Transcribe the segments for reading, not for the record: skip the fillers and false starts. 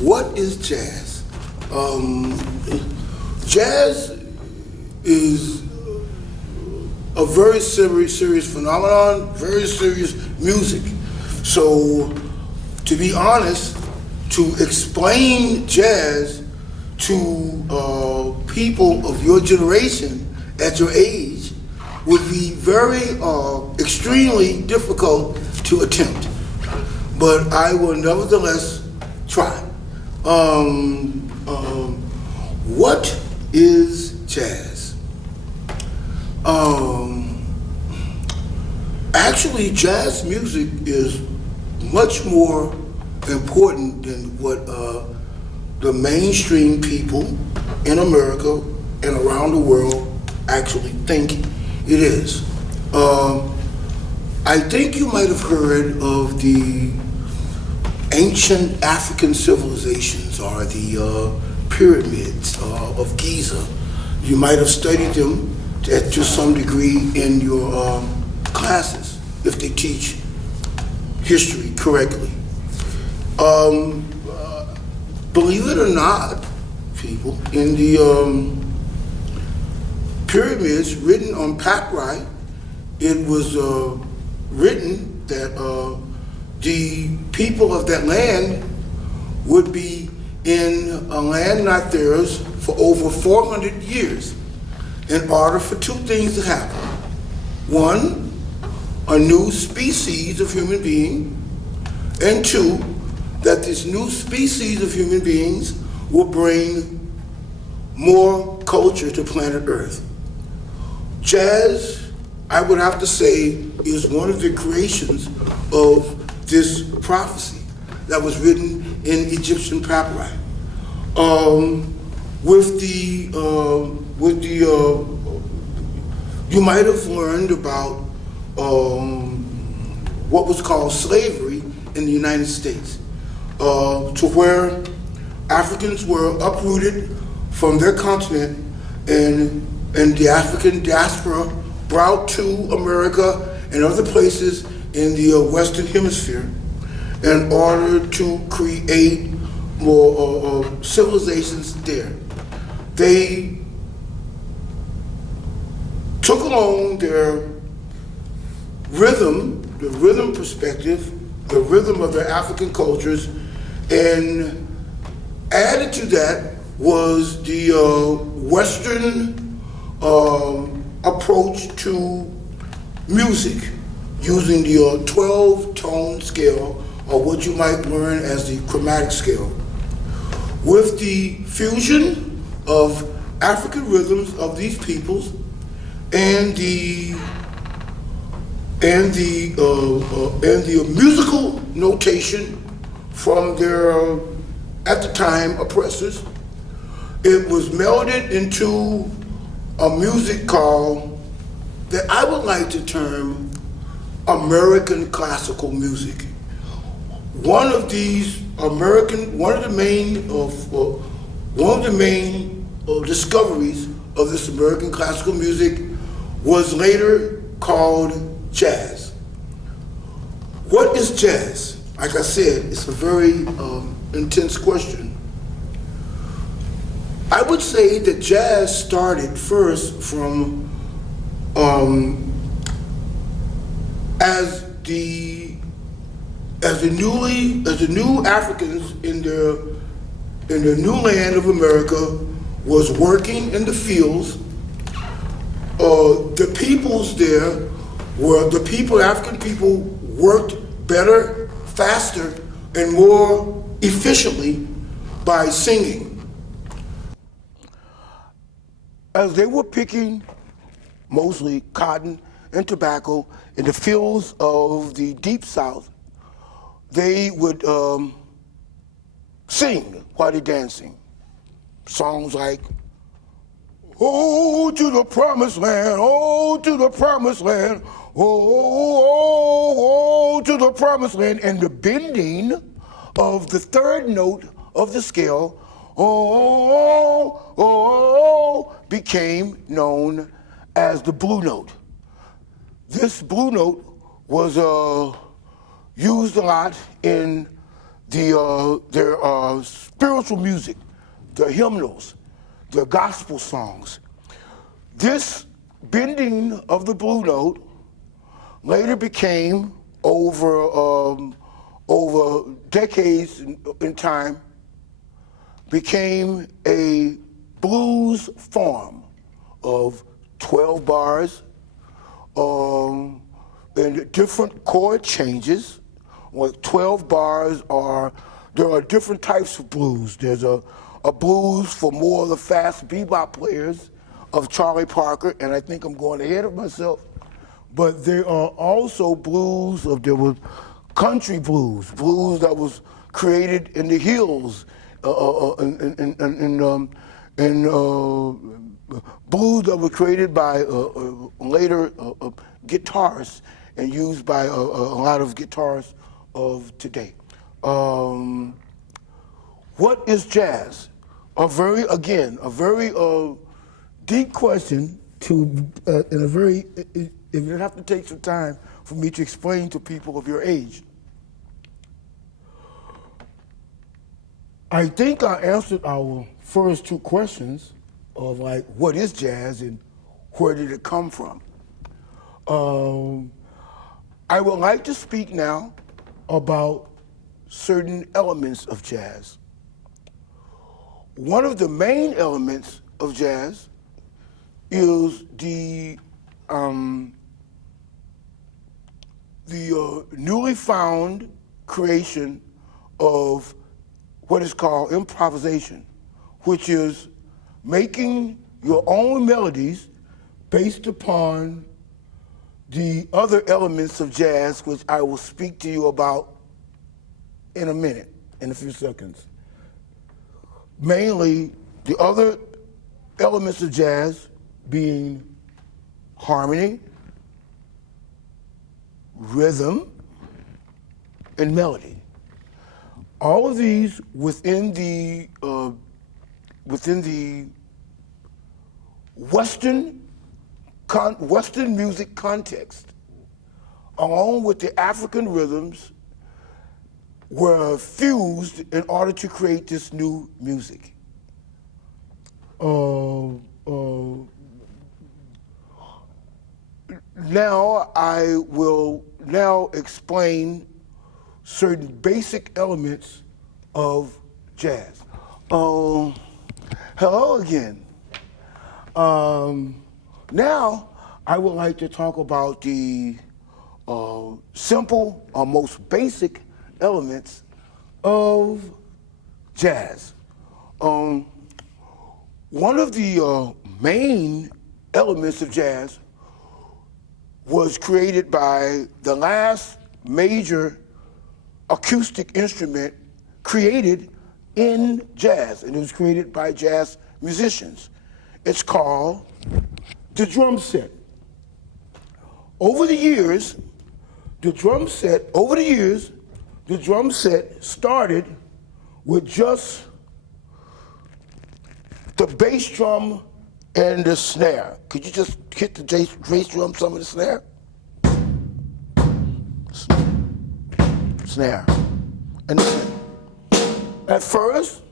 What is jazz? Jazz is a very serious phenomenon, very serious music. So, to be honest, to explain jazz to people of your generation at your age would be very extremely difficult to attempt. But I will nevertheless try. What is jazz? Actually, jazz music is much more important than what the mainstream people in America and around the world actually think it is. I think you might have heard of the ancient African civilizations or the pyramids of Giza. You might have studied them to some degree in your classes, if they teach history correctly. Believe it or not, people, in the pyramids written on papyri, it was written that the people of that land would be in a land not theirs for over 400 years in order for two things to happen. One, a new species of human being, and two, that this new species of human beings will bring more culture to planet Earth. Jazz, I would have to say, is one of the creations of this prophecy that was written in Egyptian papyri. You might have learned about what was called slavery in the United States, to where Africans were uprooted from their continent and the African diaspora brought to America and other places in the Western Hemisphere in order to create more civilizations there. They took along their rhythm, the rhythm perspective, the rhythm of their African cultures, and added to that was the Western approach to music, using the 12-tone scale, or what you might learn as the chromatic scale. With the fusion of African rhythms of these peoples and the musical notation from their, at the time, oppressors, it was melded into a music called, that I would like to term, American classical music. One of the main discoveries of this American classical music was later called jazz. What is jazz? Like I said, it's a very intense question. I would say that jazz started first from as the new Africans in the new land of America was working in the fields. The peoples there were African people worked better, faster, and more efficiently by singing. As they were picking mostly cotton and tobacco in the fields of the Deep South, they would sing while they're dancing. Songs like, "Oh, to the promised land, oh, to the promised land, oh, to the promised land," and the bending of the third note of the scale, became known as the blue note. This blue note was used a lot in their spiritual music, their hymnals, their gospel songs. This bending of the blue note later became, over decades in time, became a blues form of 12 bars and different chord changes. With 12 bars there are different types of blues. There's a blues for more of the fast bebop players of Charlie Parker, and I think I'm going ahead of myself. But there are also blues there was country blues that was created in the hills, and blues that were created by later guitarists and used by a lot of guitarists of today. What is jazz? A very deep question if you have to take some time for me to explain to people of your age. I think I answered our first two questions of like, what is jazz and where did it come from? I would like to speak now about certain elements of jazz. One of the main elements of jazz is the newly found creation of what is called improvisation, which is making your own melodies based upon the other elements of jazz, which I will speak to you about in a minute, in a few seconds. Mainly, the other elements of jazz being harmony, rhythm, and melody. All of these within the Western music context, along with the African rhythms, were fused in order to create this new music. Now I will explain certain basic elements of jazz. Hello again. Now I would like to talk about the simple or most basic elements of jazz. One of the main elements of jazz was created by the last major acoustic instrument created in jazz, and it was created by jazz musicians. It's called the drum set. Over the years, the drum set started with just the bass drum and the snare. Could you just hit the bass drum, some of the snare? Snare. And at first,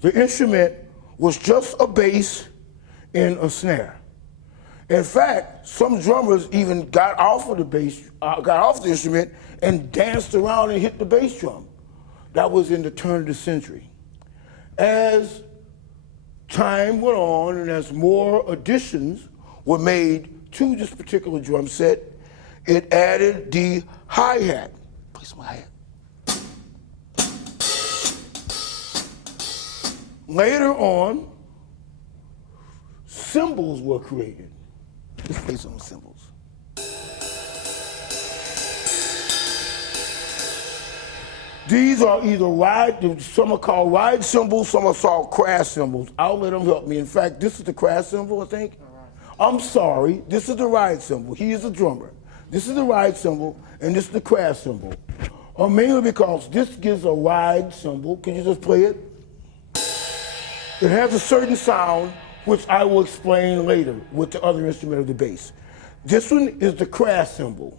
the instrument was just a bass and a snare. In fact, some drummers even got off of the instrument and danced around and hit the bass drum. That was in the turn of the century. As time went on and as more additions were made to this particular drum set, it added the hi-hat. Play some hi-hat. Later on, cymbals were created. Let's play some cymbals. These are either some are called ride cymbals, some are called crash cymbals. I'll let them help me. In fact, this is the crash cymbal, I think. I'm sorry, this is the ride cymbal. He is a drummer. This is the ride cymbal, and this is the crash cymbal. Mainly because this gives a ride cymbal. Can you just play it? It has a certain sound, which I will explain later with the other instrument of the bass. This one is the crash cymbal.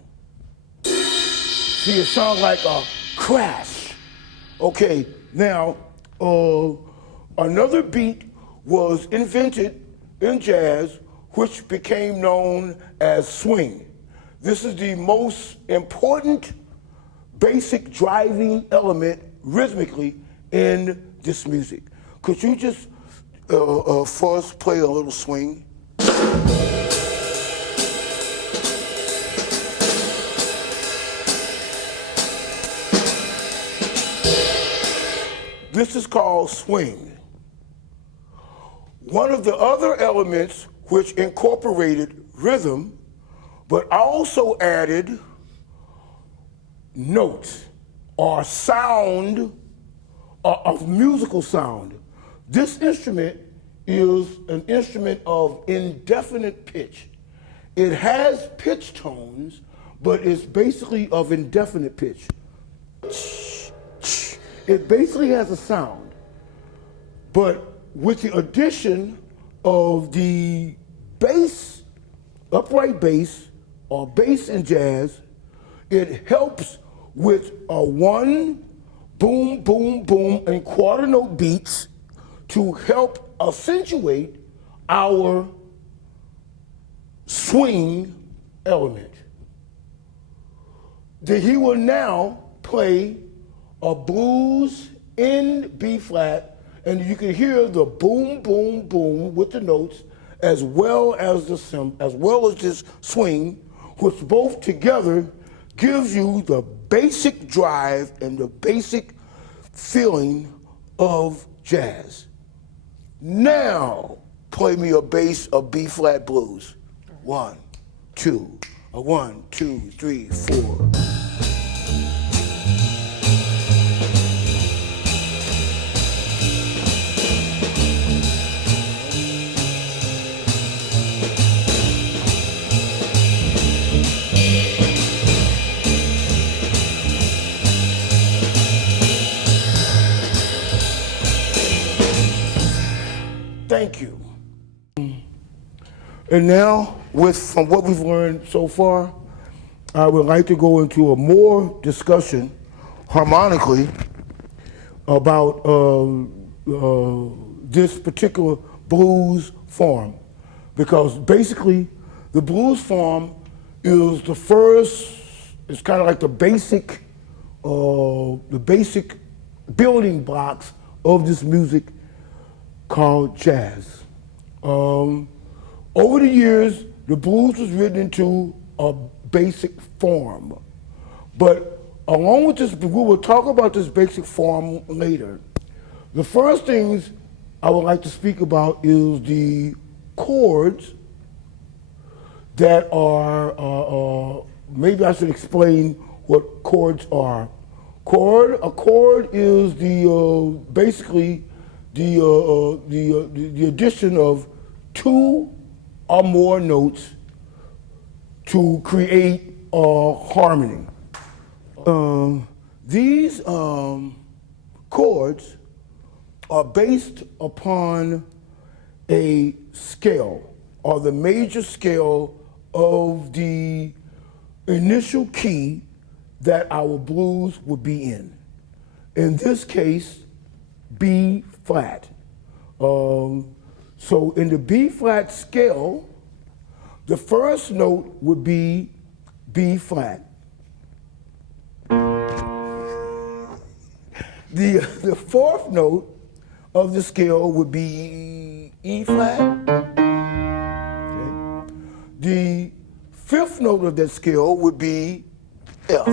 See, it sounds like a crash. Okay, now, another beat was invented in jazz, which became known as swing. This is the most important basic driving element rhythmically in this music. Could you just first play a little swing? This is called swing. One of the other elements which incorporated rhythm, but also added notes or sound of musical sound. This instrument is an instrument of indefinite pitch. It has pitch tones, but it's basically of indefinite pitch. It basically has a sound, but with the addition of the bass, upright bass, or bass in jazz, it helps with a one, boom, boom, boom, and quarter note beats to help accentuate our swing element. He will now play a blues in B flat, and you can hear the boom, boom, boom with the notes, as well as this swing, which both together gives you the basic drive and the basic feeling of jazz. Now, play me a bass of B flat blues. 1, 2, 1, 2, 3, 4. Thank you. And now, from what we've learned so far, I would like to go into a more discussion harmonically about this particular blues form. Because basically, the blues form is the first, it's kind of like the basic building blocks of this music called jazz. Over the years, the blues was written into a basic form. But along with this, we will talk about this basic form later. The first things I would like to speak about is the chords that are, maybe I should explain what chords are. A chord is basically the addition of two or more notes to create a harmony. These chords are based upon a scale, or the major scale of the initial key that our blues would be in. In this case, B flat. So in the B flat scale, the first note would be B flat. The fourth note of the scale would be E flat. Okay. The fifth note of that scale would be F.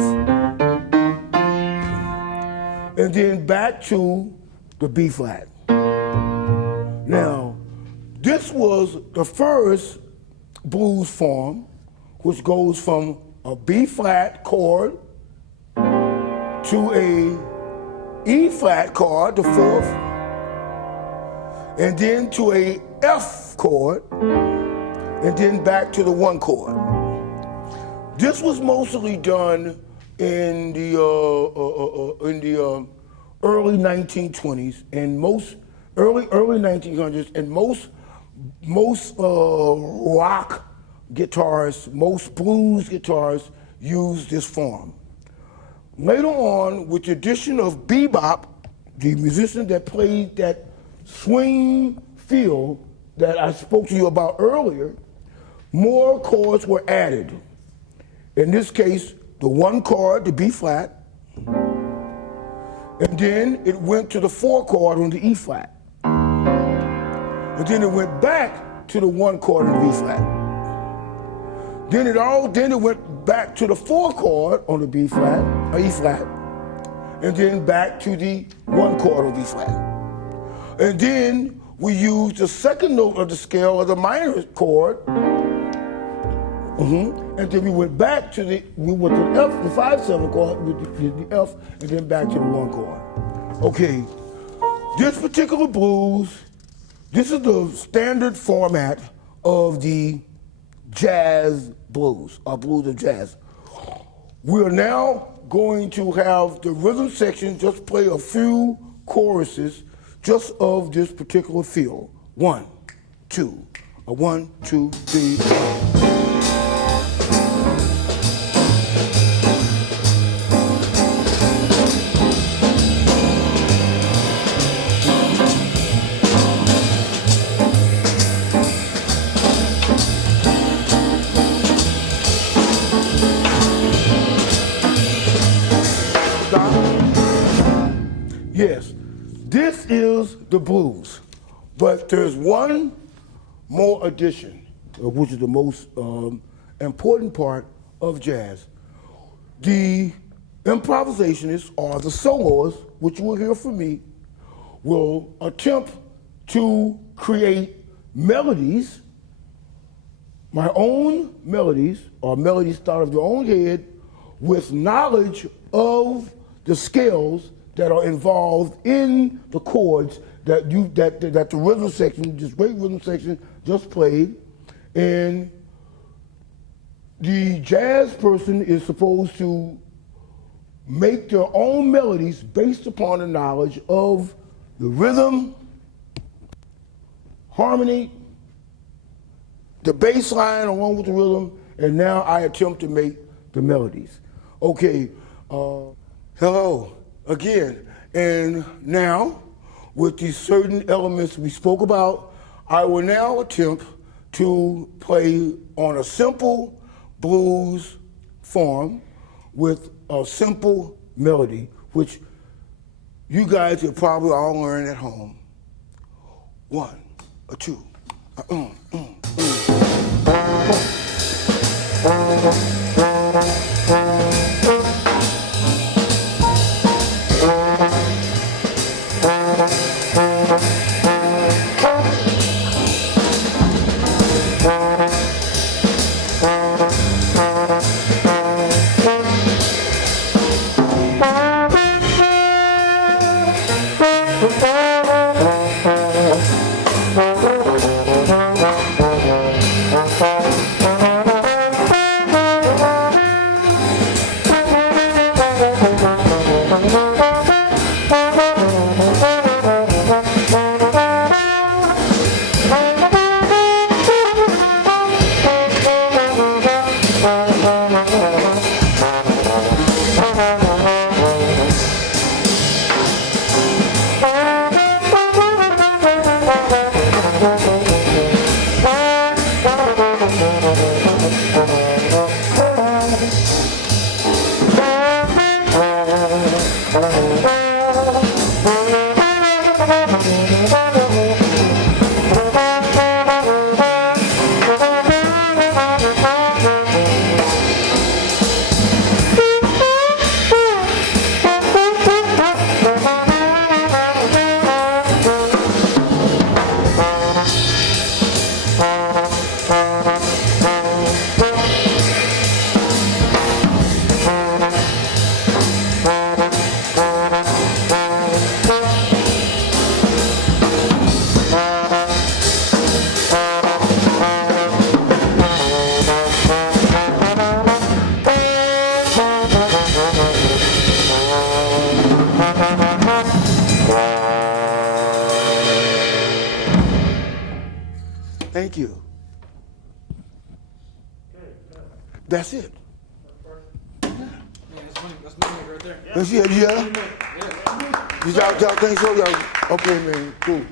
And then back to the B flat. Now, this was the first blues form, which goes from a B flat chord to a E flat chord, the fourth, and then to a F chord, and then back to the one chord. This was mostly done in the early 1920s and early 1900s, and most rock guitarists, most blues guitarists use this form. Later on, with the addition of bebop, the musician that played that swing feel that I spoke to you about earlier, more chords were added. In this case, the one chord, the B flat, and then it went to the 4 chord on the E flat. And then it went back to the 1 chord on the B flat. Then it went back to the 4 chord on the B flat, or E flat, and then back to the 1 chord on B flat. And then we used the second note of the scale of the minor chord, and then we went back to the F, the 5/7 chord with the F, and then back to the 1 chord. Okay, this particular blues, this is the standard format of the jazz blues, or blues of jazz. We're now going to have the rhythm section just play a few choruses just of this particular feel. 1, 2, 1, 2, 3, 4. Yes, this is the blues, but there's one more addition, which is the most important part of jazz. The improvisationists, or the soloists, which you will hear from me, will attempt to create melodies, my own melodies, or melodies out of their own head, with knowledge of the scales that are involved in the chords that the rhythm section, this great rhythm section, just played. And the jazz person is supposed to make their own melodies based upon the knowledge of the rhythm, harmony, the bass line along with the rhythm, and now I attempt to make the melodies. Okay, hello again. And now, with these certain elements we spoke about, I will now attempt to play on a simple blues form with a simple melody, which you guys will probably all learn at home. 1, 2, Thank you. That's it. Yeah, it's funny. That's Let's see it, yeah? Y'all think so? Y'all, okay, man, cool.